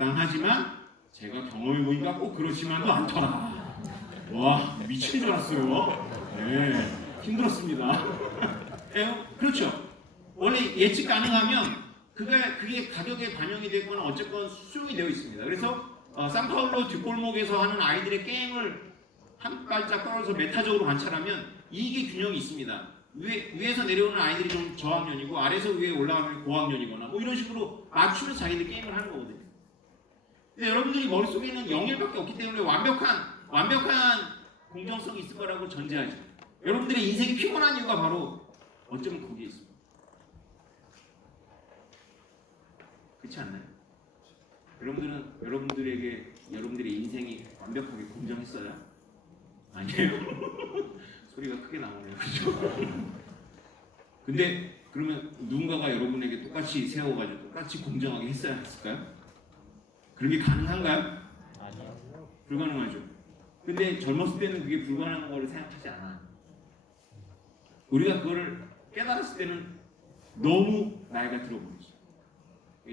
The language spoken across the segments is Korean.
마땅하지만 제가 경험해보니까 꼭 그렇지만도 않더라. 와, 미친 줄 알았어요. 네, 힘들었습니다. 그렇죠. 원래 예측 가능하면 그게 가격에 반영이 되거나 어쨌건 수용이 되어 있습니다. 그래서 상파울로 뒷골목에서 하는 아이들의 게임을 한 발짝 떨어져서 메타적으로 관찰하면 이익의 균형이 있습니다. 위에서 내려오는 아이들이 좀 저학년이고 아래에서 위에 올라가면 고학년이거나 뭐 이런 식으로 맞추면서 자기들 게임을 하는 거거든요. 근데 여러분들이 머릿속에는 영일밖에 없기 때문에 완벽한 공정성이 있을 거라고 전제하죠. 여러분들의 인생이 피곤한 이유가 바로 어쩌면 거기에 있습니다. 그렇지 않나요? 여러분들의 인생이 완벽하게 공정했어요? 아니에요. 소리가 크게 나오네요. 그렇죠? 근데 그러면 누군가가 여러분에게 똑같이 세워가지고 똑같이 공정하게 했어야 했을까요? 그런 게 가능한가요? 아니요. 불가능하죠. 근데 젊었을 때는 그게 불가능한 거를 생각하지 않아요. 우리가 그거를 깨달았을 때는 너무 나이가 들어 보이죠.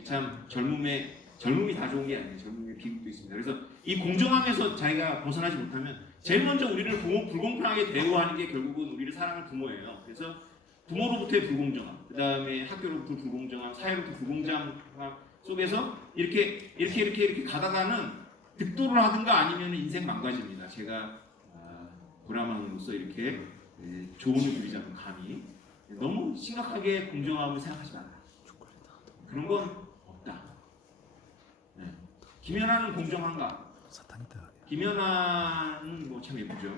참 젊음이 다 좋은 게 아니에요. 젊음의 비극도 있습니다. 그래서 이 공정함에서 자기가 벗어나지 못하면 제일 먼저 우리를 불공평하게 대우하는 게 결국은 우리를 사랑하는 부모예요. 그래서 부모로부터의 불공정함, 그 다음에 학교로부터 불공정함, 사회로부터 불공정함 속에서 이렇게 가다가는 득도를 하든가 아니면 인생 망가집니다. 제가 브라망으로서 이렇게 조언을 드리자면 감히 너무 심각하게 공정함을 생각하지 마라. 그런 건 없다. 네. 김연아는 공정한가? 김연아는 뭐 참 예쁘죠.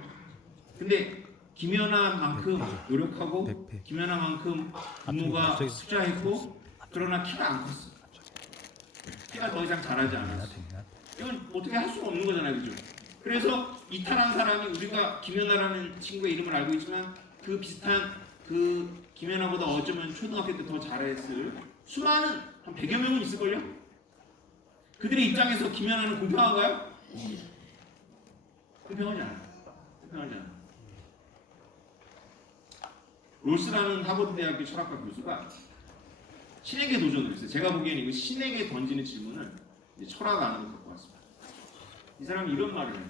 근데 김연아만큼 노력하고 김연아만큼 부모가 투자했고 그러나 키가 안 컸어. 키가 더 이상 자라지 않았어. 이건 어떻게 할 수가 없는 거잖아요, 그죠? 그래서 이탈한 사람이 우리가 김연아라는 친구의 이름을 알고 있지만 그 비슷한 그 김연아보다 어쩌면 초등학교 때 더 잘했을 수많은 한 100여 명은 있을걸요? 그들의 입장에서 김연아는 공평한가요? 공평하지 않아요. 공평하지 않아요. 롤스라는 하버드 대학교 철학과 교수가 신에게 도전을 했어요. 제가 보기에는 이거 신에게 던지는 질문을 철학 안으로 갖고 왔습니다. 이 사람이 이런 말을 해요.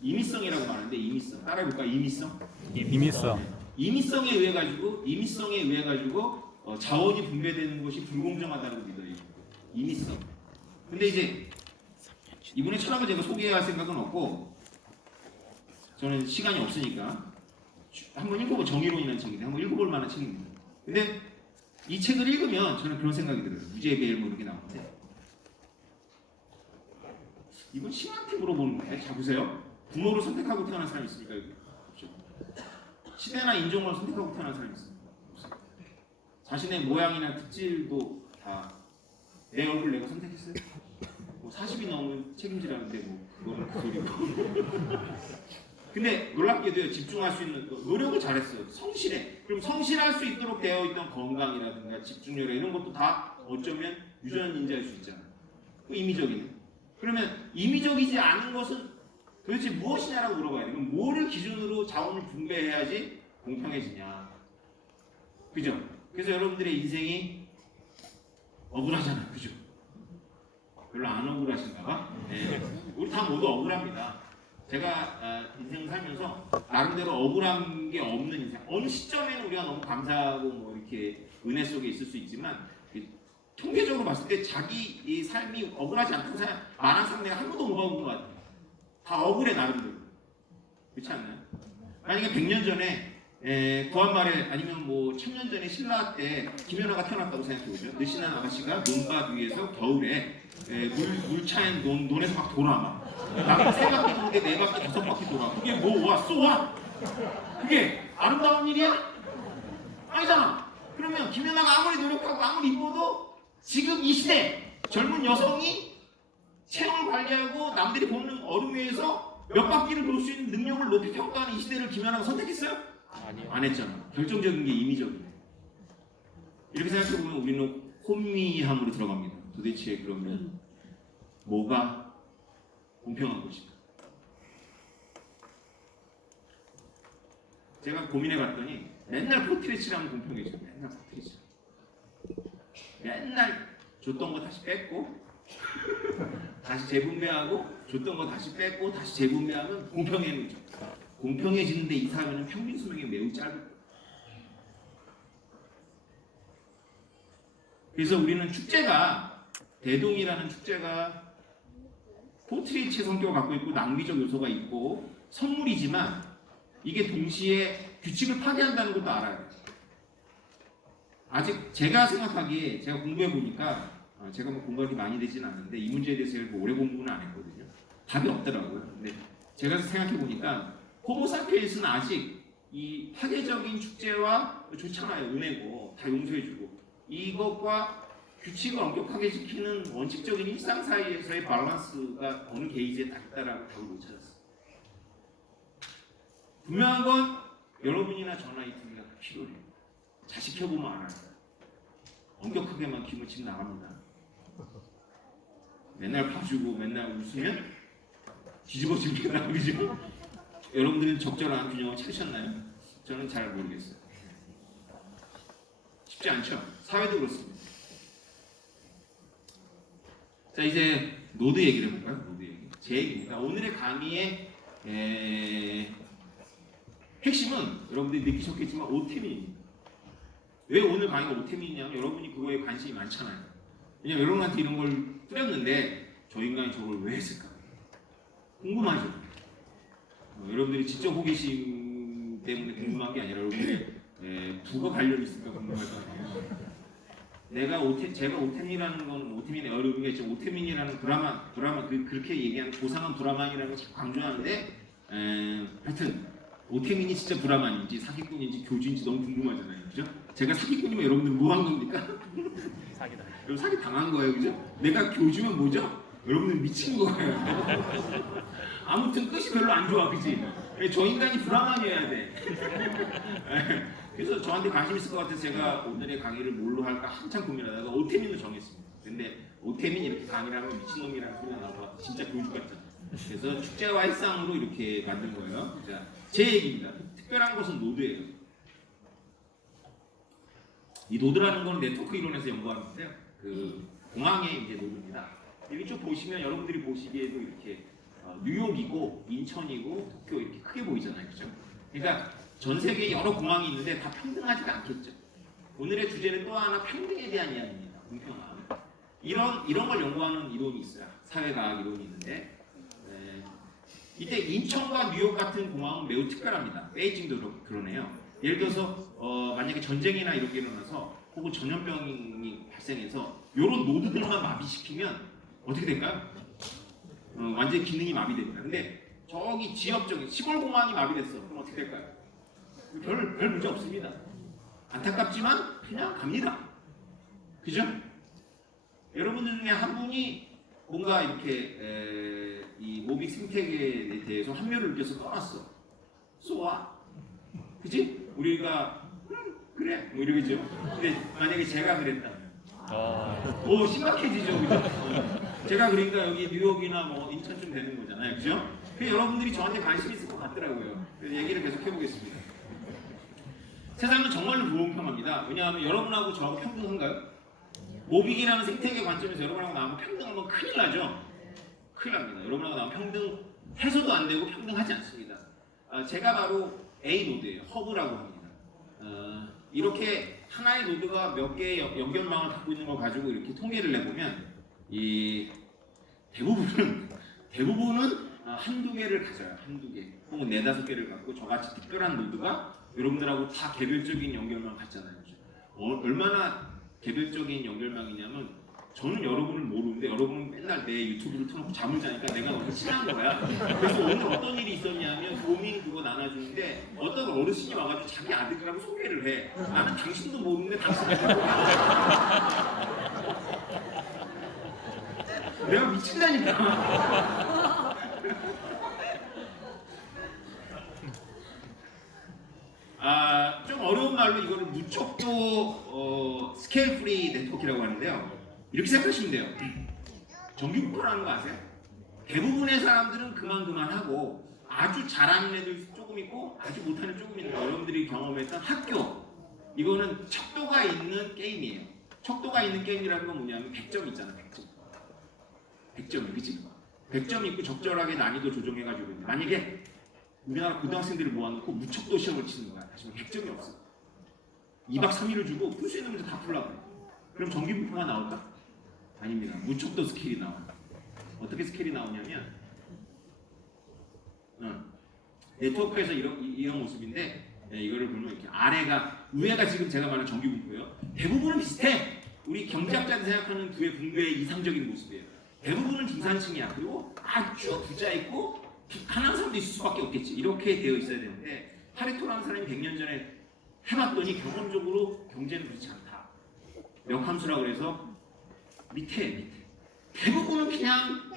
임의성이라고 말하는데 임의성. 따라해볼까? 임의성? 임의성에 의해 가지고 자원이 분배되는 것이 불공정하다고 믿어요. 임의성. 근데 이제 이분의 철학을 제가 소개할 생각은 없고 저는 시간이 없으니까 한번 읽어볼 정의론이라는 책인데 한번 읽어볼 만한 책입니다. 근데 이 책을 읽으면 저는 그런 생각이 들어요. 무죄의 배열 뭐 이렇게 나오는데 이건 신한테 물어보는 건데 자 보세요. 부모를 선택하고 태어난 사람이 있습니까? 여기? 없죠. 시대나 인종을 선택하고 태어난 사람이 있습니까? 없어요. 자신의 모양이나 특질도 다 내 얼굴 내가 선택했어요? 뭐 40이 넘으면 책임지라는데 뭐 그거는 그 소리고. 근데 놀랍게도요, 집중할 수 있는 노력을 잘했어요. 성실해. 그럼 성실할 수 있도록 되어 있던 건강이라든가 집중력 이런 것도 다 어쩌면 유전인자일 수 있잖아요. 임의적이네. 그러면 임의적이지 않은 것은 도대체 무엇이냐라고 물어봐야 돼요. 그럼 뭐를 기준으로 자원을 분배해야지 공평해지냐. 그죠? 그래서 여러분들의 인생이 억울하잖아요. 그죠? 별로 안 억울하신가 봐? 네. 우리 다 모두 억울합니다. 제가 인생을 살면서 나름대로 억울한 게 없는 인생. 어느 시점에는 우리가 너무 감사하고 뭐 이렇게 은혜 속에 있을 수 있지만 통계적으로 봤을 때 자기 이 삶이 억울하지 않다고 말한 상대가 한 번도 못 봐본 것 같아요. 다 억울해 나름대로. 그렇지 않나요? 만약에 100년 전에 구한말에 아니면 뭐 1000년 전에 신라 때 김연아가 태어났다고 생각해보죠. 느씬한 아가씨가 논밭 위에서 겨울에 물차에 논에서 막 돌아 막. 나는 3바퀴 도는데 4바퀴 5바퀴 돌아. 그게 뭐 와? 그게 아름다운 일이야? 아니잖아. 그러면 김연아가 아무리 노력하고 아무리 이뻐도 지금 이 시대 젊은 여성이 체형을 관리하고 남들이 보는 얼음 위에서 몇 바퀴를 돌 수 있는 능력을 높이 평가하는 이 시대를 김연아가 선택했어요? 아니요. 안 했잖아. 결정적인 게 임의적이네. 이렇게 생각해보면 우리는 혼미함으로 들어갑니다. 도대체 그러면 뭐가 공평한 것인가? 제가 고민해봤더니 맨날 포트레치라면 공평해져요. 맨날 포트레치. 맨날 줬던 거 다시 뺐고 다시 재분배하고 줬던 거 다시 뺐고 다시 재분배하면 공평해지죠. 공평해지는데 이 사회는 평균 수명이 매우 짧아요. 그래서 우리는 축제가 대동이라는 축제가 포트리치 성격을 갖고 있고 낭비적 요소가 있고 선물이지만 이게 동시에 규칙을 파괴한다는 것도 알아요. 아직 제가 생각하기에 제가 공부해 보니까 제가 뭐 공부가 그렇게 많이 되진 않는데 이 문제에 대해서 뭐 오래 공부는 안 했거든요. 답이 없더라고요. 근데 제가 생각해 보니까 호모사피엔스는 아직 이 파괴적인 축제와 좋잖아요. 은혜고 다 용서해주고 이것과 규칙을 엄격하게 지키는 원칙적인 일상 사이에서의 밸런스가 어느 게이지에 딱 있다라고 답을 못 찾았어요. 분명한 건 여러분이나 저나 이 둘이가 필요해요. 잘 지켜보면 알아요. 엄격하게만 키우면 집 나갑니다. 맨날 봐주고 맨날 웃으면 뒤집어집니다. 그죠? 여러분들은 적절한 균형을 찾으셨나요? 저는 잘 모르겠어요. 쉽지 않죠? 사회도 그렇습니다. 자, 이제 노드 얘기를 해볼까요? 노드 얘기. 제 얘기입니다. 오늘의 강의의 핵심은 여러분들이 느끼셨겠지만 오태민입니다. 왜 오늘 강의가 오태민이냐면 여러분이 그거에 관심이 많잖아요. 왜냐면 여러분한테 이런 걸 뿌렸는데 저 인간이 저걸 왜 했을까? 궁금하죠? 여러분들이 지적 호기심 때문에 궁금한 게 아니라 여러분들의 부가 관련이 있을까 궁금할 거 아니에요. 제가 오태민이라는 건 오태민의 어려움이겠죠. 오태민이라는 브라만 그렇게 얘기하는 고상한 브라만이라는 걸 자꾸 강조하는데 하여튼 오태민이 진짜 브라만인지 사기꾼인지 교주인지 너무 궁금하잖아요, 그죠? 제가 사기꾼이면 여러분들 뭐 한 겁니까? 사기다. 여러분 사기 당한 거예요, 그죠? 내가 교주면 뭐죠? 여러분들 미친 거예요. 아무튼 끝이 별로 안 좋아, 그지? 저 인간이 브라만이어야 돼. 그래서 저한테 관심 있을 것 같아서 제가 오늘의 강의를 뭘로 할까 한참 고민하다가 오태민을 정했습니다. 근데 오태민 이렇게 강의를 하면 미친놈이라는 소리가 나와 진짜 교주 같잖아. 그래서 축제와 일상으로 이렇게 만든 거예요. 자, 제 얘기입니다. 특별한 것은 노드예요. 이 노드라는 건 네트워크 이론에서 연구하는데요. 그 공항의 이제 노드입니다. 이쪽 보시면 여러분들이 보시기에도 이렇게 뉴욕이고 인천이고 도쿄 이렇게 크게 보이잖아요, 그렇죠? 그러니까 전 세계에 여러 공항이 있는데 다 평등하지가 않겠죠. 오늘의 주제는 또 하나 평등에 대한 이야기입니다. 공평함. 이런 걸 연구하는 이론이 있어요. 사회과학 이론이 있는데 이때 인천과 뉴욕 같은 공항은 매우 특별합니다. 베이징도 그러네요. 예를 들어서 만약에 전쟁이나 이런 게 일어나서 혹은 전염병이 발생해서 이런 노드들만 마비시키면 어떻게 될까요? 완전히 기능이 마비됩니다. 근데 저기 지역적인 시골 공항이 마비됐어. 그럼 어떻게 될까요? 별 문제 없습니다. 안타깝지만 그냥 갑니다. 그죠? 여러분들 중에 한 분이 뭔가 이렇게 이 모빅 생태계에 대해서 합류를 느껴서 떠났어. 쏘아. 그지? 우리가 그래 뭐 이러겠죠. 근데 만약에 제가 그랬다면 오 심각해지죠. 그죠? 제가 그러니까 여기 뉴욕이나 뭐 인천쯤 되는 거잖아요. 그죠? 그래서 여러분들이 저한테 관심이 있을 것 같더라고요. 그래서 얘기를 계속 해보겠습니다. 세상은 정말로 불공평합니다. 왜냐하면 여러분하고 저하고 평등한가요? 모빅이라는 생태계 관점에서 여러분하고 나하고 평등하면 큰일 나죠? 큰일 납니다. 여러분하고 나하고 평등해서도 안 되고 평등하지 않습니다. 제가 바로 A 노드예요. 허브라고 합니다. 이렇게 하나의 노드가 몇 개의 연결망을 갖고 있는 걸 가지고 이렇게 통계를 내보면 이 대부분은 한두 개를 가져요. 한두 개 혹은 네다섯 개를 갖고 저같이 특별한 노드가 여러분들하고 다 개별적인 연결망 갖잖아요. 얼마나 개별적인 연결망이냐면 저는 여러분을 모르는데 여러분은 맨날 내 유튜브를 틀어놓고 잠을 자니까 내가 너무 친한 거야. 그래서 오늘 어떤 일이 있었냐면 도민 그거 나눠주는데 어떤 어르신이 와가지고 자기 아들이라고 소개를 해. 나는 당신도 모르는데 당신도 모르는 내가 미친다니까. 좀 어려운 말로 이거를 무척도 스케일 프리 네트워크라고 하는데요. 이렇게 생각하시면 돼요. 정규국토라는 거 아세요? 대부분의 사람들은 그만하고 아주 잘하는 애들 조금 있고 아주 못하는 조금 있는 거. 여러분들이 경험했던 학교 이거는 척도가 있는 게임이에요. 척도가 있는 게임이라는 건 뭐냐면 100점 있잖아. 100점. 100점이 그치? 100점 있고 적절하게 난이도 조정해가지고 만약에 우리나라 고등학생들을 모아놓고 무척도 시험을 치는 거야. 하지만 100점이 없어. 2박 3일을 주고 풀 수 있는 문제 다 풀라고 해. 그럼 전기분포가 나올까? 아닙니다. 무척도 스킬이 나와. 어떻게 스킬이 나오냐면 네트워크에서 이런 모습인데 이거를 보면 이렇게 위에가 지금 제가 말한 전기분포예요. 대부분은 비슷해. 우리 경제학자들 생각하는 두의 분배의 이상적인 모습이에요. 대부분은 중산층이야. 그리고 아주 부자 있고 가난한 사람도 있을 수밖에 없겠지. 이렇게 되어 있어야 되는데 파레토라는 사람이 100년 전에 해봤더니 경험적으로 경제는 그렇지 않다. 역함수라고 그래서 밑에 대부분은 그냥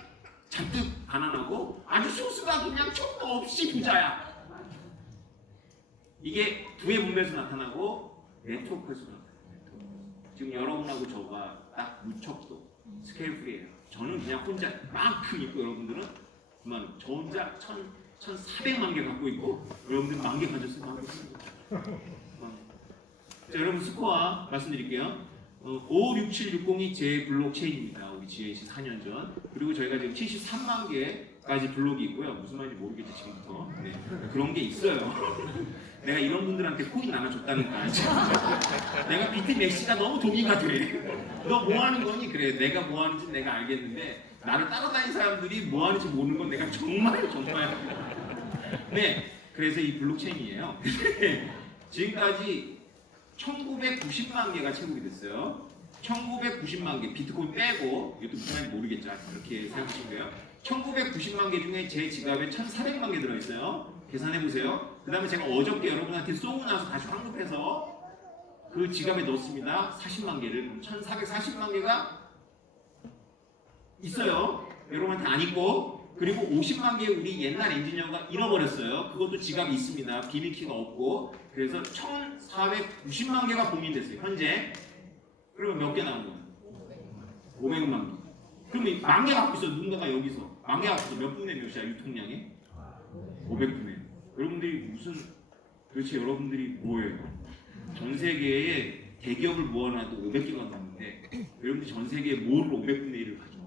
잔뜩 가난하고 아주 소수가 그냥 척도 없이 부자야. 이게 두의 분배에서 나타나고 네트워크에서 나타나요. 지금 여러분하고 저가 딱 무척도 스케일 프리예요. 저는 그냥 혼자 만큼 있고 여러분들은 그만 저 혼자 1,400만 개 갖고 있고 여러분들 10,000개 가졌어요. 10,000개. 자, 여러분 스코어 말씀드릴게요. 556760이 제 블록체인입니다. 우리 GNC 4년 전. 그리고 저희가 지금 73만 개까지 블록이 있고요. 무슨 말인지 모르겠죠 지금부터. 네. 그런 게 있어요. 내가 이런 분들한테 코인 나눠줬다니까. 내가 비트 맥시가 너무 동의가 돼. 너 뭐 하는 거니? 그래. 내가 뭐 하는지 내가 알겠는데 나를 따라다니는 사람들이 뭐 하는지 모르는 건 내가 정말. 네. 그래서 이 블록체인이에요. 지금까지 1990만 개가 채굴이 됐어요. 1990만 개, 비트코인 빼고, 이것도 무슨 말인지 모르겠죠. 그렇게 생각하시면 돼요. 1990만 개 중에 제 지갑에 1,400만 개 들어있어요. 계산해보세요. 그 다음에 제가 어저께 여러분한테 쏘고 나서 다시 환급해서 그 지갑에 넣었습니다. 40만 개를. 1,440만 개가 있어요. 여러분한테 안 있고. 그리고 50만 개 우리 옛날 엔지니어가 잃어버렸어요. 그것도 지갑이 있습니다. 비밀키가 없고. 그래서 1,490만 개가 공인됐어요. 현재. 그러면 몇 개 남은 거예요? 500만 개. 그러면 10,000개 갖고 있어. 누군가가 여기서. 10,000개 갖고 있어. 몇 분의 몇이야? 유통량이? 500분의. 여러분들이 무슨 도대체 여러분들이 뭐예요? 전 세계에 대기업을 모아놔도 500개가 넘는데 여러분들이 전 세계에 뭐를 500분의 1을 가져와?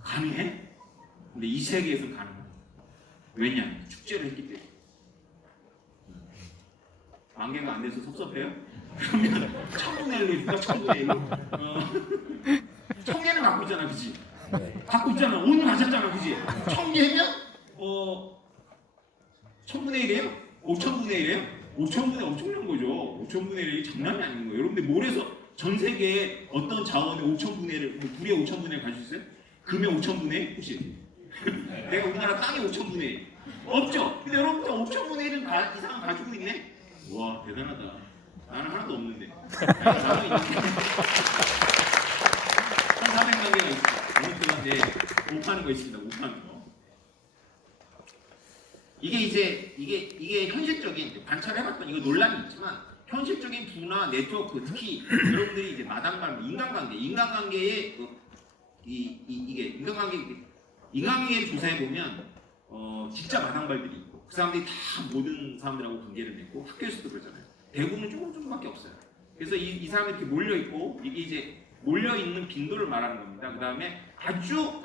가능해? 근데 이 세계에서는 가능해. 왜냐? 축제를 했기 때문에. 10,000개가 안 돼서 섭섭해요? 그러면 1,000분의 1로 해줄까? 1,000분의 1로? 1,000개는 갖고 있잖아, 그치? 갖고 있잖아. 오늘 가졌잖아, 그치? 1,000개면 1,000분의 1이에요? 5,000분의 1이에요? 5,000분의 엄청난 거죠. 5,000분의 1이 장난이 아닌 거예요. 여러분들 몰에서 전 세계에 어떤 자원의 5,000분의 1을, 불의 5,000분의 1 가질 수 있어요? 금의 5,000분의 1? 혹시? 내가 우리나라 땅의 5,000분의 1. 없죠? 근데 여러분들 5,000분의 1은 이상은 가지고 있네? 와, 대단하다. 나는 하나도 없는데. 나는 있는데. 1,400만 개가 있어. 오늘 못 파는 거 있습니다. 못 파는 거. 이게 현실적인 관찰해봤던 이거 논란이 있지만 현실적인 부나 네트워크 특히 여러분들이 이제 마당발 인간관계의 이게 인간관계 조사해 보면 진짜 마당발들이 있고 그 사람들이 다 모든 사람들하고 관계를 맺고 학교에서도 그러잖아요. 대부분은 조금밖에 없어요. 그래서 이 사람들이 이렇게 몰려 있고 이게 이제 몰려 있는 빈도를 말하는 겁니다. 그 다음에 아주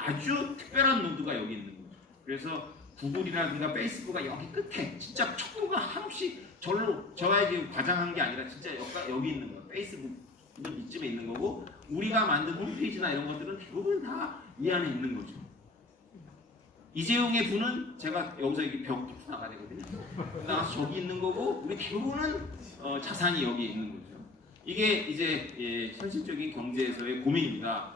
특별한 노드가 여기 있는 거죠. 그래서 구글이라든가 페이스북가 여기 끝에 진짜 척도가 한없이 저와 지금 과장한 게 아니라 진짜 여기 있는 거. 페이스북은 이쯤에 있는 거고 우리가 만든 홈페이지나 이런 것들은 대부분 다 이 안에 있는 거죠. 이재용의 부는 제가 여기서 이렇게 벽 나가야 되거든요. 나가서 저기 있는 거고 우리 대부분은 자산이 여기 있는 거죠. 이게 이제 현실적인 경제에서의 고민입니다.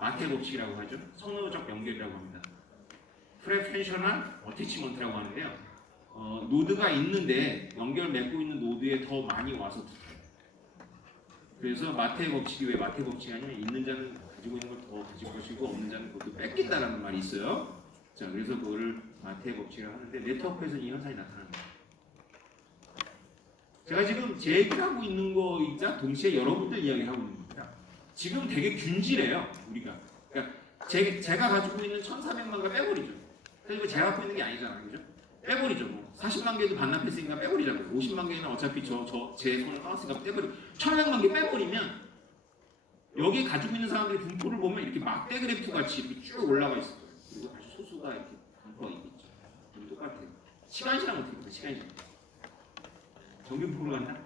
마태 법칙이라고 하죠. 선호적 연결이라고 합니다. 프레펜셔널 어태치먼트라고 하는데요. 노드가 있는데 연결 맺고 있는 노드에 더 많이 와서 붙어요. 그래서 마태 법칙이 왜 마태 법칙이 아니면 있는 자는 가지고 있는 걸 더 가질 것이고 없는 자는 그것도 뺏긴다라는 말이 있어요. 자, 그래서 그거를 마태 법칙이라고 하는데 네트워크에서 이 현상이 나타납니다. 제가 지금 제 얘기를 하고 있는 거이자 동시에 여러분들 이야기를 하고 있는 겁니다. 지금 되게 균질해요, 우리가. 그러니까 제가 가지고 있는 1,400만 가 빼버리죠. 그리고 제가 갖고 있는 게 아니잖아요, 그죠? 빼버리죠. 뭐 40만 개도 반납했으니까 빼버리자고. 50만 개는 어차피 제 손을 떠났으니까 빼버리고 1,100만 개 빼버리면 여기 가지고 있는 사람들의 분포를 보면 이렇게 막대 그래프 같이 이렇게 쭉 올라가 있을 거예요. 그리고 다시 소수가 이렇게 분포가 있겠죠. 똑같아요. 시간이랑 어떻게 돼요? 시간이랑 정균포로 간다?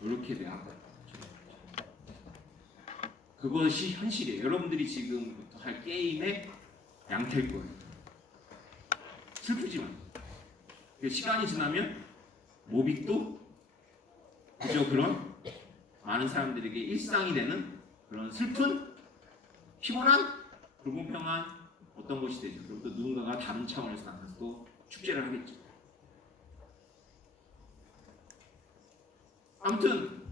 이렇게 돼요. 그것이 현실이에요. 여러분들이 지금부터 할 게임의 양태일 거예요. 슬프지만 시간이 지나면 모빅도 그저 그런 많은 사람들에게 일상이 되는 그런 슬픈, 피곤한, 불공평한 어떤 것이 되죠. 그럼 또 누군가가 다른 차원에서 나타나서 또 축제를 하겠죠. 아무튼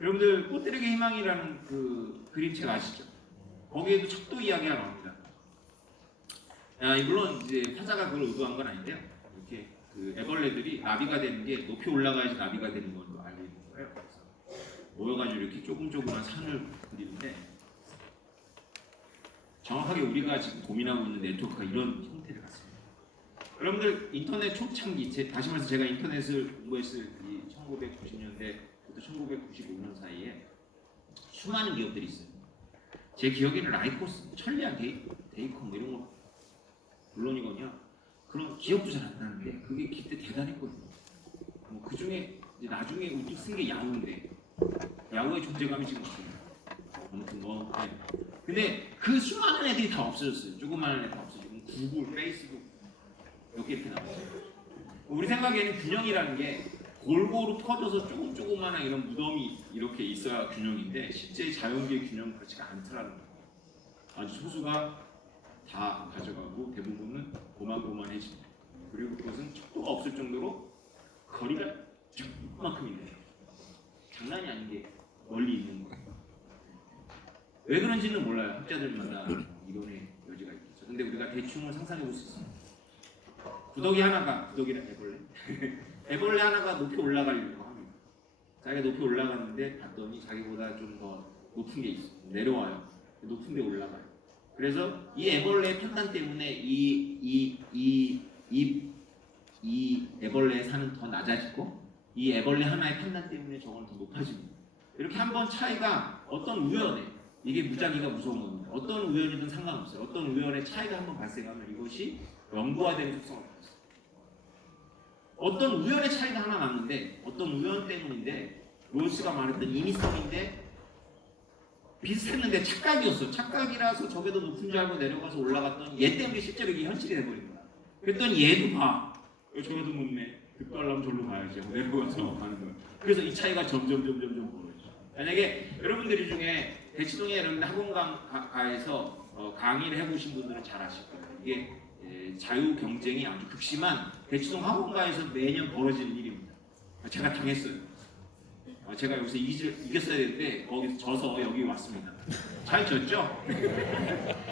여러분들 꽃들에게 희망이라는 그 그림책 아시죠? 거기에도 척도 이야기가 나옵니다. 물론 이제 화자가 그걸 의도한 건 아닌데요. 이렇게 그 애벌레들이 나비가 되는 게 높이 올라가야지 나비가 되는 걸로 알고 있는 거예요. 그래서 모여가지고 이렇게 조금조금한 산을 그리는데 정확하게 우리가 지금 고민하고 있는 네트워크가 이런 형태를 갖습니다. 여러분들 인터넷 초창기, 다시 말해서 제가 인터넷을 공부했을 이 1990년대부터 1995년 사이에 수많은 기업들이 있어요. 제 기억에는 라이코스, 천리안, 데이컴 뭐 이런 거 물론이거든요. 그런 기억도 잘 안 나는데 그게 그때 대단했거든요. 그 중에 나중에 우뚝 쓴 게 야후인데 야후의 존재감이 지금 없습니다. 아무튼 뭐 네. 근데 그 수많은 애들이 다 없어졌어요. 조그마한 애들 다 없어지고 구글, 페이스북 몇 개 이렇게 나왔어요. 우리 생각에는 균형이라는 게 골고루 퍼져서 조그마한 이런 무덤이 이렇게 있어야 균형인데 실제 자연계의 균형은 그렇지가 않더라는 거예요. 아주 소수가 다 가져가고 대부분은 고만고만해집니다. 그리고 그것은 척도가 없을 정도로 거리가 조금만큼 있네요. 장난이 아닌 게 멀리 있는 거예요. 왜 그런지는 몰라요. 학자들마다 이론의 여지가 있겠죠. 근데 우리가 대충은 상상해 볼 수 있습니다. 구더기란 애벌레. 애벌레 하나가 높이 올라가려고 합니다. 자기가 높이 올라갔는데 봤더니 자기보다 좀 더 높은 게 있어요. 내려와요. 높은 데 올라가요. 그래서 이 애벌레의 판단 때문에 이 애벌레의 산은 더 낮아지고 이 애벌레 하나의 판단 때문에 저건 더 높아집니다. 이렇게 한번 차이가 어떤 우연에 이게 무작위가 무서운 겁니다. 어떤 우연이든 상관없어요. 어떤 우연의 차이가 한번 발생하면 이것이 연구화되는 특성을 갖고 있어요. 어떤 우연의 차이가 하나 났는데 어떤 우연 때문인데 롤스가 말했던 인위성인데 비슷했는데 착각이었어. 착각이라서 저게 더 높은 줄 알고 내려가서 올라갔더니 얘 때문에 실제로 이게 현실이 돼버린 거야. 그랬더니 얘도 봐. 저도 묻네. 득달라면 절로 가야지. 내려가서 가는 거야. 그래서 이 차이가 점점 벌어지죠. 만약에 여러분들 중에 대치동에 여러분들 학원가에서 강의를 해보신 분들은 잘 아실 거예요. 이게 자유 경쟁이 아주 극심한 대치동 학원가에서 매년 벌어지는 일입니다. 제가 당했어요. 제가 여기서 이겼어야 되는데 거기서 져서 여기 왔습니다. 잘 졌죠?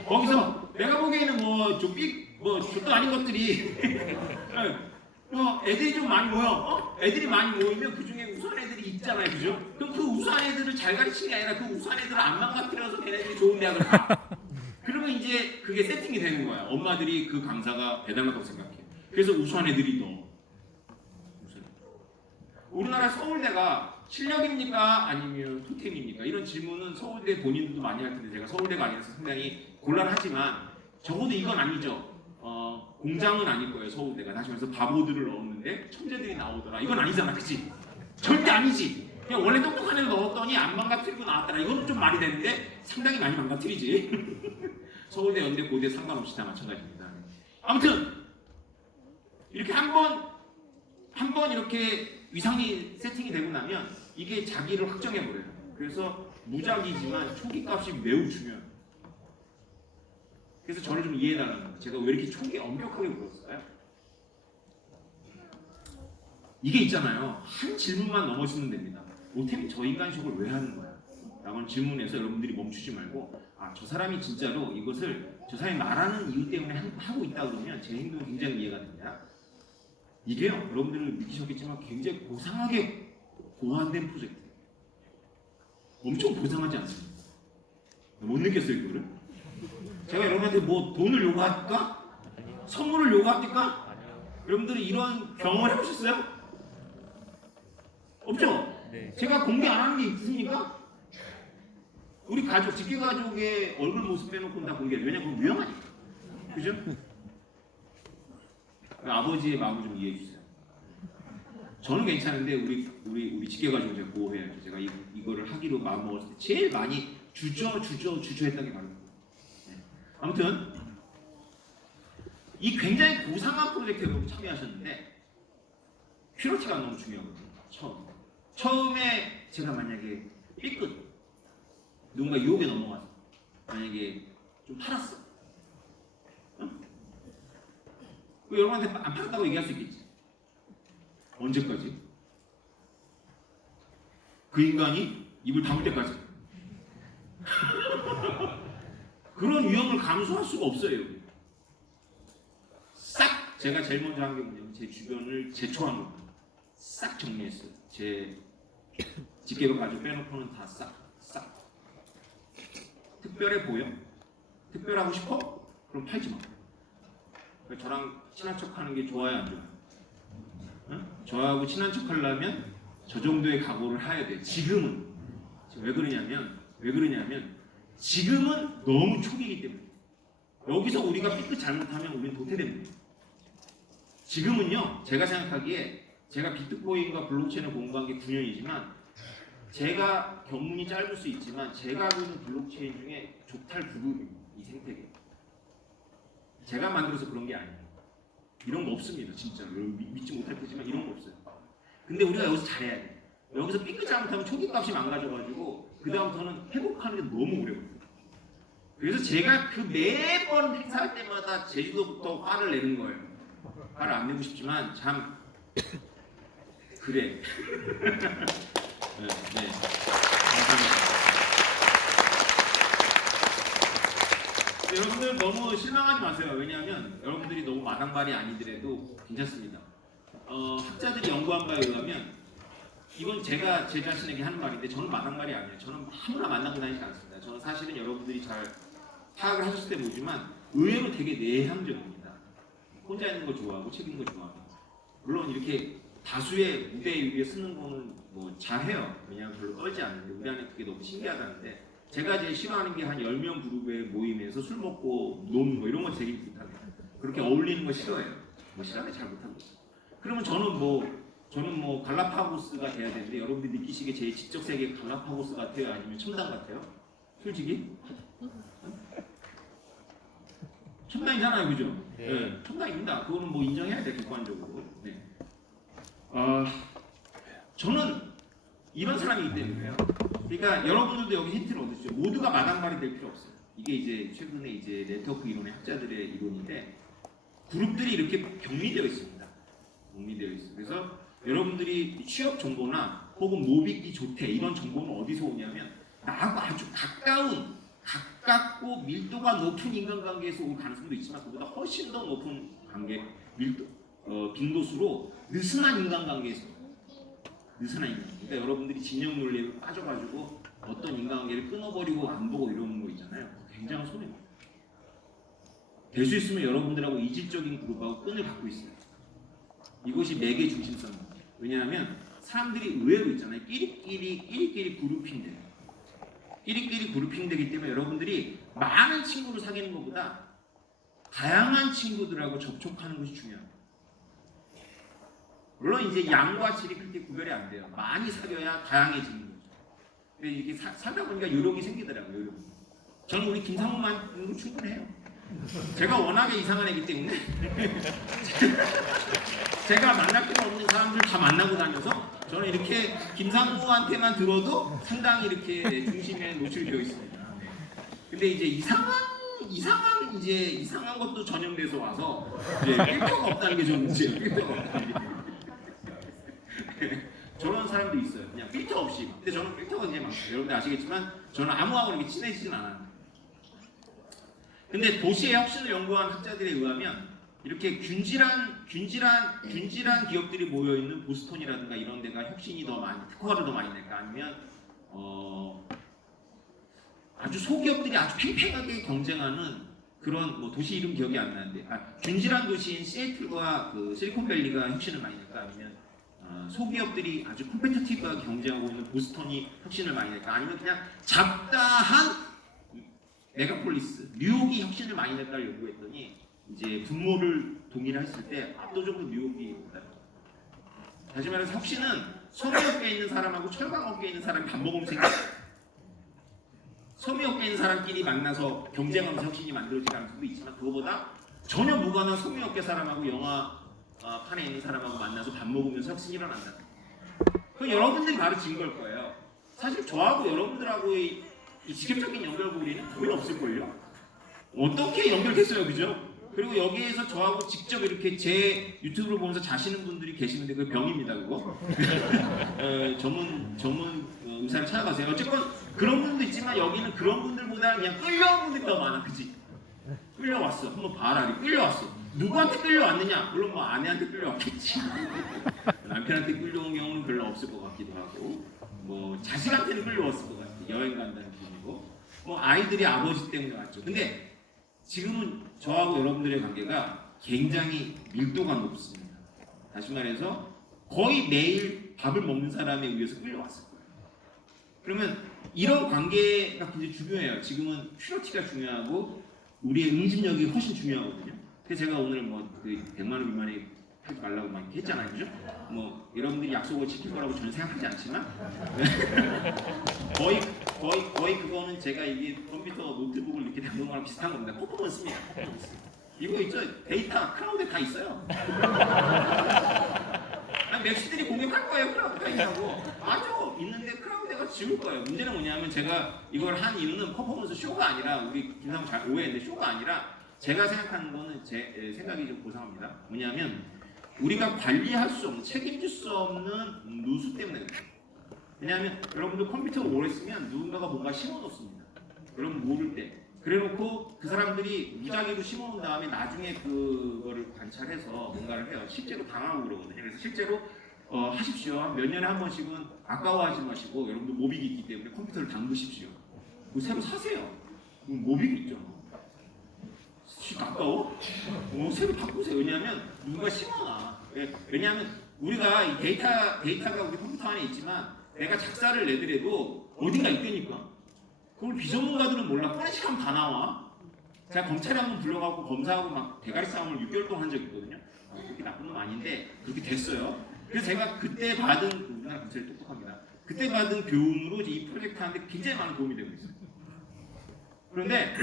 거기서 내가 보기에는 저도 아닌 것들이 애들이 좀 많이 모여. 애들이 많이 모이면 그 중에 우수한 애들이 있잖아요, 그죠? 그럼 그 우수한 애들을 잘 가르치는 게 아니라 그 우수한 애들을 안 망가뜨려서 걔네들이 좋은 대학을 가. 그러면 이제 그게 세팅이 되는 거야. 엄마들이 그 강사가 대단하다고 생각해. 그래서 우수한 애들이 너. 우리나라 서울대가 실력입니까? 아니면 토템입니까? 이런 질문은 서울대 본인들도 많이 할 텐데 제가 서울대가 아니라서 상당히 곤란하지만 적어도 이건 아니죠. 공장은 아닐 거예요. 서울대가. 다시 말해서 바보들을 넣었는데 천재들이 나오더라. 이건 아니잖아. 그치? 절대 아니지. 그냥 원래 똑똑한 애를 넣었더니 안 망가뜨리고 나왔더라. 이거는 좀 말이 되는데 상당히 많이 망가뜨리지. 서울대, 연대, 고대 상관없이 다 마찬가지입니다. 아무튼 이렇게 한 번 이렇게 위상이 세팅이 되고 나면 이게 자기를 확정해버려요. 그래서 무작위지만 초기 값이 매우 중요해요. 그래서 저를 좀 이해해달라는 거예요. 제가 왜 이렇게 초기에 엄격하게 물었을까요? 이게 있잖아요. 한 질문만 넘어지면 됩니다. 오템이 저 인간식을 왜 하는 거야? 라고 질문해서 여러분들이 멈추지 말고 저 사람이 진짜로 이것을 저 사람이 말하는 이유 때문에 하고 있다 그러면 제 행동이 굉장히 이해가 됩니다. 이게요, 여러분들은 느끼셨겠지만 굉장히 고상하게 고안된 프로젝트예요. 엄청 고상하지 않습니까? 못 느꼈어요, 그거를? 제가 여러분한테 뭐 돈을 요구할까? 선물을 요구합니까? 여러분들이 이런 경험을 해보셨어요? 없죠? 네. 제가 공개 안 하는 게 있습니까? 우리 가족, 직계 가족의 얼굴 모습 빼놓고는 다 공개해요. 왜냐면 그건 위험하니까. 그죠? 아버지의 마음을 좀 이해해 주세요. 저는 괜찮은데 우리 직계 가족을 제가 보호해야죠. 제가 이거를 하기로 마음 먹었을 때 제일 많이 주저했던 게 바로 네. 아무튼 이 굉장히 고상한 프로젝트에 여러분 참여하셨는데 퓨리티가 너무 중요하거든요. 처음에 제가 만약에 삐끗 누군가 유혹에 넘어가서 만약에 좀 팔았어. 응? 여러분한테 안 팔았다고 얘기할 수 있겠지. 언제까지? 그 인간이 입을 다물 때까지. 그런 위험을 감수할 수가 없어요. 싹 제가 제일 먼저 한 게 뭐냐면 제 주변을 제초한 겁니다. 싹 정리했어요. 제 직계로 가지고 빼놓고는 다 싹. 특별해 보여? 특별하고 싶어? 그럼 팔지 마. 저랑 친한 척하는 게 좋아요, 안 좋아요? 응? 저하고 친한 척하려면 저 정도의 각오를 해야 돼. 지금은 왜 그러냐면 지금은 너무 초기이기 때문에 여기서 우리가 삐끗 잘못하면 우리는 도태됩니다. 지금은요, 제가 생각하기에 제가 비트코인과 블록체인을 공부한 게 9년이지만 제가 경륜이 짧을 수 있지만 제가 알고 있는 블록체인 중에 족탈 9급입니다. 이 생태계. 제가 만들어서 그런 게 아니에요. 이런 거 없습니다. 진짜로. 믿지 못할 테지만 이런 거 없어요. 근데 우리가 여기서 잘해야 돼. 여기서 삐끗 잘못하면 초기 값이 망가져가지고 그 다음부터는 회복하는 게 너무 오래 걸려요. 그래서 제가 그 매번 행사할 때마다 제주도부터 화를 내는 거예요. 화를 안 내고 싶지만 참 그래. 네. 여러분들 너무 실망하지 마세요. 왜냐하면 여러분들이 너무 마당발이 아니더라도 괜찮습니다. 학자들이 연구한 바에 의하면 이건 제가 제 자신에게 하는 말인데 저는 마당발이 아니에요. 저는 아무나 만나고 다니지 않습니다. 저는 사실은 여러분들이 잘 파악을 하실 때 보지만 의외로 되게 내향적입니다. 혼자 있는 거 좋아하고 책 읽는 거 좋아합니다. 물론 이렇게 다수의 무대 위에 쓰는 거는 뭐 잘해요. 왜냐하면 별로 떨지 않는데 우리 안에 그게 너무 신기하다는데 제가 제일 싫어하는 게 한 10명 그룹의 모임에서 술 먹고 노는 거 이런 거 되게 못합니다. 그렇게 어울리는 거 싫어해요. 뭐 싫어하면 잘 못하고 있어요. 그러면 저는 뭐 갈라파고스가 돼야 되는데 여러분들이 느끼시기에 제 지적 세계 갈라파고스 같아요? 아니면 첨단 같아요? 솔직히? 첨단이잖아요, 그죠? 네. 첨단입니다. 그거는 뭐 인정해야 돼, 객관적으로. 네. 저는 이런 사람이기 때문에요. 그러니까 여러분들도 여기 힌트를 얻으시죠. 모두가 마당발이 될 필요 없어요. 이게 이제 최근에 이제 네트워크 이론의 학자들의 이론인데 그룹들이 이렇게 격리되어 있습니다. 격리되어 있어요. 그래서 여러분들이 취업 정보나 혹은 모비기 조퇴 이런 정보는 어디서 오냐면 나하고 아주 가깝고 밀도가 높은 인간관계에서 올 가능성도 있지만 그보다 훨씬 더 높은 관계 빈도수로 느슨한 인간관계에서 그러니까 여러분들이 진영 논리에 빠져가지고 어떤 인간관계를 끊어버리고 안 보고 이러는 거 있잖아요. 굉장한 손해입니다. 될 수 있으면 여러분들하고 이질적인 그룹하고 끈을 갖고 있어요. 이것이 매개 중심성입니다. 왜냐하면 사람들이 의외로 있잖아요. 끼리끼리 그룹핑돼요. 끼리끼리 그룹핑되기 때문에 여러분들이 많은 친구를 사귀는 것보다 다양한 친구들하고 접촉하는 것이 중요합니다. 물론 이제 양과 질이 그렇게 구별이 안 돼요. 많이 사귀어야 다양해지는 거죠. 근데 이게 살다 보니까 요령이 생기더라고요. 요령. 저는 우리 김상무만 충분해요. 제가 워낙에 이상한 애기 때문에 제가 만날 필요 없는 사람들 다 만나고 다녀서 저는 이렇게 김상무한테만 들어도 상당히 이렇게 중심에 노출되어 있습니다. 근데 이제 이상한 것도 전염돼서 와서 필터가 없다는 게 좀 문제예요. 필터가 없다는 게. 저런 사람도 있어요. 그냥 필터 없이. 근데 저는 필터가 굉장히 많아요. 여러분들 아시겠지만 저는 아무하고 이렇게 친해지진 않아요. 근데 도시의 혁신을 연구한 학자들에 의하면 이렇게 균질한 기업들이 모여 있는 보스턴이라든가 이런 데가 혁신이 더 많이 특허를 더 많이 낼까 아니면 아주 소기업들이 아주 팽팽하게 경쟁하는 그런 뭐 도시 이름 기억이 안 나는데 균질한 도시인 시애틀과 그 실리콘밸리가 혁신을 많이 낼까 아니면 소기업들이 아주 컴페티티브하게 경쟁하고 있는 보스턴이 혁신을 많이 낼까 아니면 그냥 잡다한 메가폴리스 뉴욕이 혁신을 많이 낼까를 연구했더니 이제 분모를 동일했을 때 압도적으로 뉴욕이 있다. 다시 말해서 혁신은 섬유업계에 있는 사람하고 철강업계에 있는 사람이 밥 먹으면 생겨요. 섬유업계에 있는 사람끼리 만나서 경쟁하면서 혁신이 만들어질 가능성도 있지만 그거보다 전혀 무관한 섬유업계 사람하고 영화판에 있는 사람하고 만나서 밥 먹으면서 혁신이 일어난다. 그럼 여러분들이 바로 진 걸 거예요. 사실 저하고 여러분들하고의 이 직접적인 연결고리는 거의 없을걸요? 어떻게 연결됐어요, 그죠? 그리고 여기에서 저하고 직접 이렇게 제 유튜브를 보면서 자시는 분들이 계시는데 그게 병입니다, 그거. 전문 의사를 찾아가세요. 어쨌건 그런 분도 있지만 여기는 그런 분들보다 그냥 끌려온 분들이 더 많아, 그치? 끌려왔어. 한번 봐라, 끌려왔어. 누구한테 끌려왔느냐? 물론 뭐 아내한테 끌려왔겠지. 남편한테 끌려온 경우는 별로 없을 것 같기도 하고, 뭐 자식한테는 끌려왔을 것 같아. 여행 간다는 기분이고, 뭐 아이들이 아버지 때문에 왔죠. 근데 지금은 저하고 여러분들의 관계가 굉장히 밀도가 높습니다. 다시 말해서 거의 매일 밥을 먹는 사람에 의해서 끌려왔을 거예요. 그러면 이런 관계가 굉장히 중요해요. 지금은 큐러티가 중요하고 우리의 응집력이 훨씬 중요하거든요. 그래서 제가 오늘 그 100만 원 미만에 하지 말라고 막 했잖아요, 그죠? 뭐 여러분들이 약속을 지킬 거라고 저는 생각하지 않지만 거의 그거는 제가 이게 컴퓨터 노트북을 이렇게 담는 거랑 비슷한 겁니다. 퍼포먼스입니다. 이거 있죠? 데이터 클라우드에 다 있어요. 맥시들이 공격할 거예요, 클라우드가 있다고. 맞아, 있는데 클라우드가 지울 거예요. 문제는 뭐냐면 제가 이걸 한 이유는 퍼포먼스 쇼가 아니라 우리 김상우 잘 오해했는데 쇼가 아니라 제가 생각하는 거는 제 생각이 좀 고상합니다. 뭐냐면 우리가 관리할 수 없는, 책임질 수 없는 누수 때문에 그래요. 왜냐하면 여러분들 컴퓨터를 오래 쓰면 누군가가 뭔가 심어놓습니다. 여러분 모를 때. 그래놓고 그 사람들이 무작위로 심어놓은 다음에 나중에 그거를 관찰해서 뭔가를 해요. 실제로 당하고 그러거든요. 그래서 실제로 하십시오. 몇 년에 한 번씩은 아까워하지 마시고 여러분들 모빅이 있기 때문에 컴퓨터를 담그십시오. 새로 사세요. 모빅이 있죠. 아까워? 새로 바꾸세요. 왜냐하면 누군가 심어놔. 왜냐하면 우리가 이 데이터가 우리 컴퓨터 안에 있지만 내가 작사를 내더라도 어딘가 있다니까. 그걸 비전문가들은 몰라. 포렌식하면 다 나와. 제가 검찰에 한번 불러가고 검사하고 막 대가리 싸움을 6개월 동안 한 적이 있거든요. 그렇게 나쁜 놈 아닌데 그렇게 됐어요. 그래서 제가 그때 받은, 우리나라 검찰이 똑똑합니다. 그때 받은 교훈으로 이 프로젝트 하는데 굉장히 많은 도움이 되고 있어요. 그런데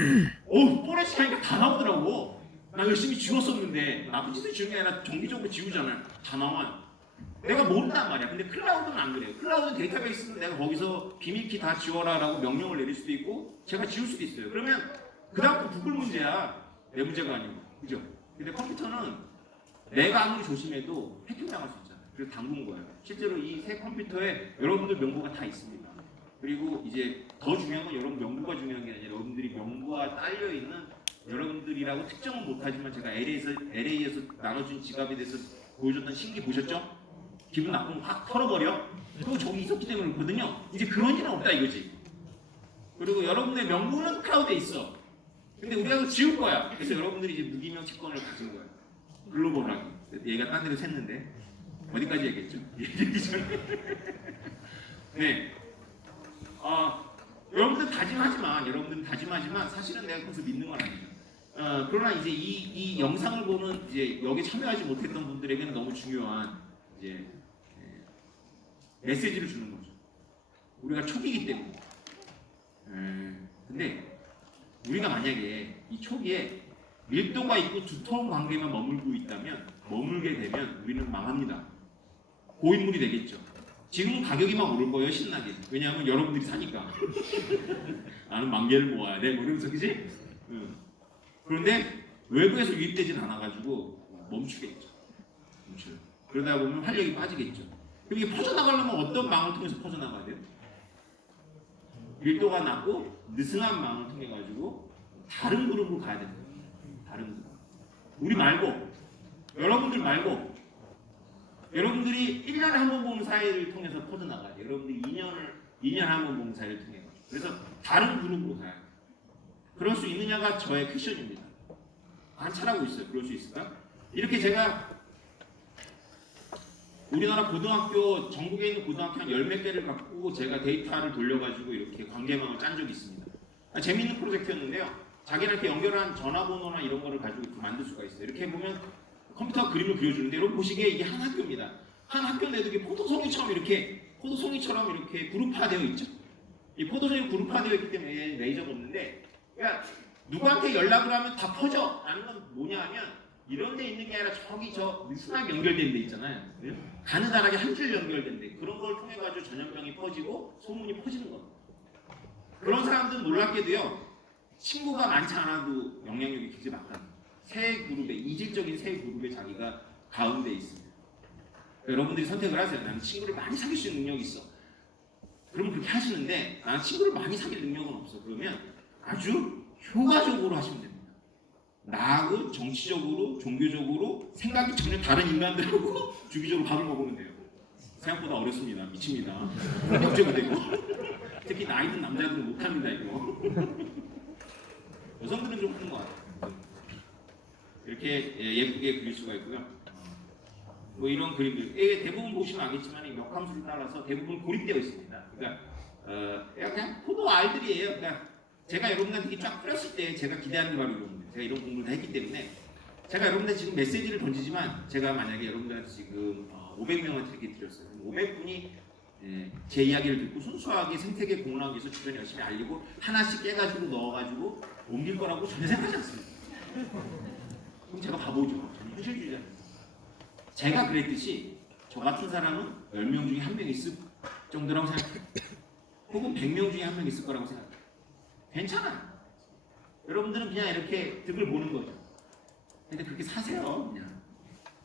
포렌식 하니까 다 나오더라고. 나 열심히 지웠었는데 나쁜 짓을 지운 게 아니라 정기적으로 지우잖아요. 다 나와. 내가 모른단 말이야. 근데 클라우드는 안 그래요. 클라우드는 데이터베이스는 내가 거기서 비밀키 다 지워라 라고 명령을 내릴 수도 있고 제가 지울 수도 있어요. 그러면 그 다음 또 구글 문제야. 내 문제가 아니고. 그죠? 근데 컴퓨터는 내가 아무리 조심해도 해킹당할 수 있잖아요. 그래서 담근 거예요. 실제로 이 새 컴퓨터에 여러분들 명부가 다 있습니다. 그리고 이제 더 중요한 건 여러분 명부가 중요한 게 아니라 여러분들이 명부가 딸려있는 여러분들이라고 특정은 못하지만 제가 LA에서 나눠준 지갑에 대해서 보여줬던 신기 보셨죠? 기분 나쁘면 확 털어버려? 그거 저기 있었기 때문에 그렇거든요. 이제 그런 일은 없다 이거지. 그리고 여러분의 명부는 클라우드에 있어. 근데 우리가 그걸 지울 거야. 그래서 여러분들이 이제 무기명 채권을 가진 거야. 글로벌하게. 얘가 딴 데로 샜는데 어디까지 얘기했죠? 얘기하기 전에. 네. 여러분들 다짐하지만 사실은 내가 그것을 믿는 건 아니에요. 그러나 이제 이 영상을 보는 이제 여기 참여하지 못했던 분들에게는 너무 중요한 이제 메시지를 주는 거죠. 우리가 초기이기 때문에. 근데 우리가 만약에 이 초기에 밀도가 있고 두터운 관계만 머물게 되면 우리는 망합니다. 고인물이 되겠죠. 지금은 가격이 막 오를 거예요, 신나게. 왜냐하면 여러분들이 사니까. 나는 만개를 모아야 돼. 뭐 이러면서, 그지? 그런데 외부에서 유입되진 않아가지고 멈추겠죠. 그러다 보면 활력이 빠지겠죠. 그럼 이게 퍼져나가려면 어떤 망을 통해서 퍼져나가야 돼요? 밀도가 낮고 느슨한 망을 통해 가지고 다른 그룹으로 가야 됩니다. 다른 그룹. 우리 말고, 여러분들 말고, 여러분들이 1년에 한 번 보는 사이를 통해서 퍼져나가야 돼요. 여러분들이 2년에 한 번 보는 사이를 통해 가지고. 그래서 다른 그룹으로 가야 돼요. 그럴 수 있느냐가 저의 퀘션입니다. 관찰하고 있어요. 그럴 수 있을까? 이렇게 제가 우리나라 고등학교, 전국에 있는 고등학교 한 10몇 개를 갖고 제가 데이터를 돌려가지고 이렇게 관계망을 짠 적이 있습니다. 재밌는 프로젝트였는데요. 자기한테 연결한 전화번호나 이런 거를 가지고 이렇게 만들 수가 있어요. 이렇게 보면 컴퓨터가 그림을 그려주는데 여러분 보시기에 이게 한 학교입니다. 한 학교인데도 이게 포도송이처럼 이렇게 그룹화되어 있죠. 이 포도송이 그룹화되어 있기 때문에 레이저가 없는데, 그러니까 누구한테 연락을 하면 다 퍼져 라는 건 뭐냐 하면 이런 데 있는 게 아니라 저기 저 수납 연결된 데 있잖아요. 가느다랗게 한 줄 연결된 데, 그런 걸 통해 가지고 전염병이 퍼지고 소문이 퍼지는 겁니다. 그런 사람들은 놀랍게도요, 친구가 많지 않아도 영향력이 굉장히 많다. 세 그룹에, 이질적인 세 그룹에 자기가 가운데 있습니다. 여러분들이 선택을 하세요. 나는 친구를 많이 사귈 수 있는 능력이 있어. 그러면 그렇게 하시는데 나는 친구를 많이 사귈 능력은 없어. 그러면 아주 효과적으로 하시면 됩니다. 나하고 정치적으로, 종교적으로 생각이 전혀 다른 인간들하고 주기적으로 밥을 먹으면 돼요. 생각보다 어렵습니다. 미칩니다. 협조가 되고 특히 나이 든 남자들은 못합니다. 이거 여성들은 좀 하는 것 같아요. 이렇게 예쁘게 그릴 수가 있고요. 뭐 이런 그림들, 대부분 보시면 알겠지만 이 역함수를 따라서 대부분 고립되어 있습니다. 그러니까 그냥 포도 알들이에요. 그러니까 제가 여러분들한테 쫙 뿌렸을 때 제가 기대하는 게 바로 이런 겁니다. 제가 이런 공부를 다 했기 때문에 제가 여러분들 지금 메시지를 던지지만 제가 만약에 여러분들한테 지금 500명한테 이렇게 드렸어요. 500분이 제 이야기를 듣고 순수하게 생태계 공헌하기 위해서 주변에 열심히 알리고 하나씩 깨가지고 넣어가지고 옮길 거라고 전혀 생각하지 않습니다. 그럼 제가 바보죠. 저는 현실주의자입니다. 제가 그랬듯이 저 같은 사람은 10명 중에 1명 있을 정도라고 생각해요. 혹은 100명 중에 1명 있을 거라고 생각해요. 괜찮아요. 여러분들은 그냥 이렇게 득을 보는 거죠. 근데 그렇게 사세요. 그냥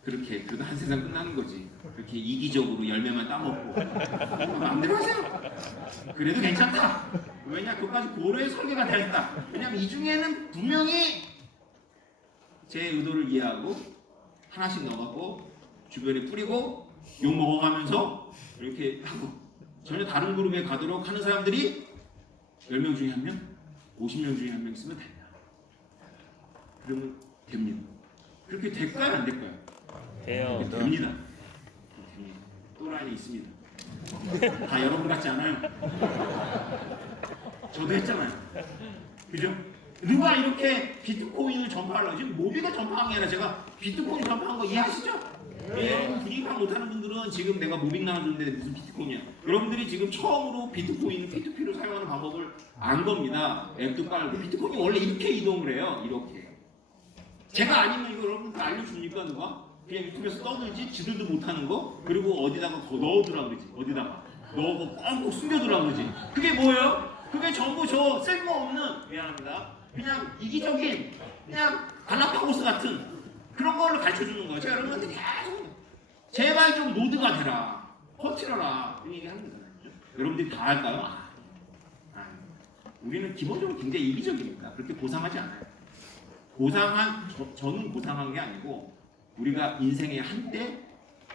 그렇게 그래도 한 세상 끝나는 거지. 그렇게 이기적으로 열매만 따먹고 마음대로 하세요. 그래도 괜찮다. 왜냐, 그것까지 고려의 설계가 되었다. 왜냐면 이 중에는 분명히 제 의도를 이해하고 하나씩 넣어갖고 주변에 뿌리고 욕 먹어가면서 이렇게 하고 전혀 다른 그룹에 가도록 하는 사람들이 10명 중에 1명, 50명 중에 1명 있으면 된다. 그러면 됩니다. 그렇게 될까요? 안 될까요? 돼요. 됩니다. 됩니다. 또라이 있습니다. 다 여러분 같지 않아요? 저도 했잖아요. 그죠? 누가 이렇게 비트코인을 전파하려고, 지금 모비가 전파한 게 아니라 제가 비트코인 전파한 거 이해하시죠? 예, 분위기가 못하는 분들은 지금 내가 모빙 나눠줬는데 무슨 비트코인이야. 여러분들이 지금 처음으로 비트코인, P2P로 사용하는 방법을 안 겁니다. 앱도 깔고. 비트코인이 원래 이렇게 이동을 해요. 이렇게. 제가 아니면 이거 여러분들 알려줍니까? 누가? 그냥 유튜브에서 떠들지, 지들도 못하는 거, 그리고 어디다가 더 넣어두라 그러지. 어디다가 넣어서 꽉 숨겨두라 그러지. 그게 뭐예요? 그게 전부 저 쓸모없는, 미안합니다, 그냥 이기적인, 그냥 갈라파고스 같은 그런 거를 가르쳐주는 거예요. 제가 여러분한테 계속 제발 좀 노드가 되라, 퍼뜨려라, 이런 얘기 하는 거잖아요. 여러분들이 다 할까요? 우리는 기본적으로 굉장히 이기적입니다. 그렇게 보상하지 않아요. 저는 보상한 게 아니고 우리가 인생의 한때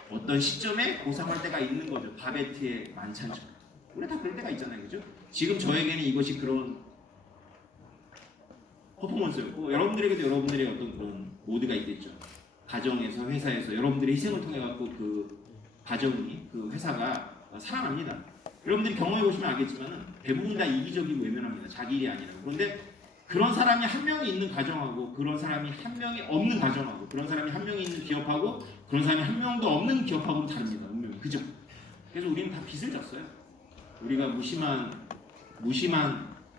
어떤 시점에 보상할 때가 있는 거죠. 바베트의 만찬처럼. 우리 다 그럴 때가 있잖아요. 그죠? 지금 저에게는 이것이 그런 퍼포먼스였고, 여러분들에게도 여러분들의 어떤 그런 모드가 있겠죠. 가정에서, 회사에서 여러분들의 희생을 통해 갖고 그 가정이, 그 회사가 살아납니다. 여러분들이 경험해 보시면 알겠지만 대부분 다 이기적이고 외면합니다. 자기 일이 아니라. 그런데 그런 사람이 한 명이 있는 가정하고 그런 사람이 한 명이 없는 가정하고 그런 사람이 한 명이 있는 기업하고 그런 사람이 한 명도 없는 기업하고는 다릅니다. 분명히. 그죠? 그래서 우리는 다 빚을 졌어요. 우리가 무심한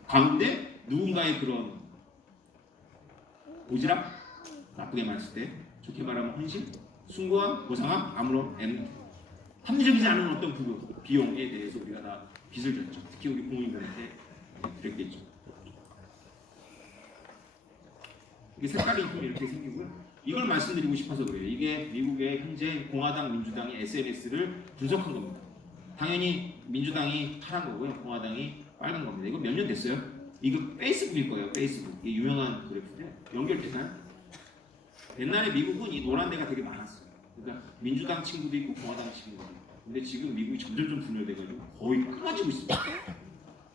가운데 누군가의 그런 오지랖, 나쁘게 말했을 때 좋게 말하면 헌신, 숭고함, 보상함, 아무런 합리적이지 않은 어떤 비용에 대해서 우리가 다 빚을 졌죠. 특히 우리 부모님들한테 그랬겠죠. 이게 색깔이 이렇게 생기고요. 이걸 말씀드리고 싶어서 그래요. 이게 미국의 현재 공화당, 민주당의 SNS를 분석한 겁니다. 당연히 민주당이 파란 거고요. 공화당이 빨간 겁니다. 이거 몇 년 됐어요? 이거 페이스북일 거예요. 페이스북. 이게 유명한 그래프인데 연결되나요? 옛날에 미국은 이 노란 데가 되게 많았어요. 그러니까 민주당 친구도 있고 공화당 친구도 있고. 근데 지금 미국이 점점 좀 분열돼가지고 거의 끊어지고 있습니다.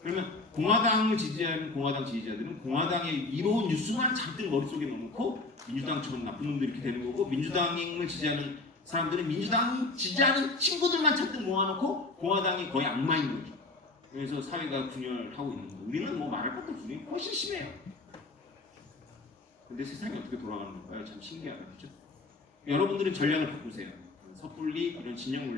그러면 공화당을 지지하는 공화당 지지자들은 공화당의 이로운 뉴스만 잔뜩 머릿속에 넣어놓고 민주당처럼 나쁜 놈들 이렇게 되는 거고, 민주당을 지지하는 사람들은 민주당 지지하는 친구들만 잔뜩 모아놓고 공화당이 거의 악마인 거죠. 그래서 사회가 분열하고 있는 거예요. 우리는 뭐 말할 것도 없으니 훨씬 심해요. 근데 세상이 어떻게 돌아가는 걸까요? 참 신기하다, 그렇죠? 여러분들은 전략을 바꾸세요. 섣불리 이런 진영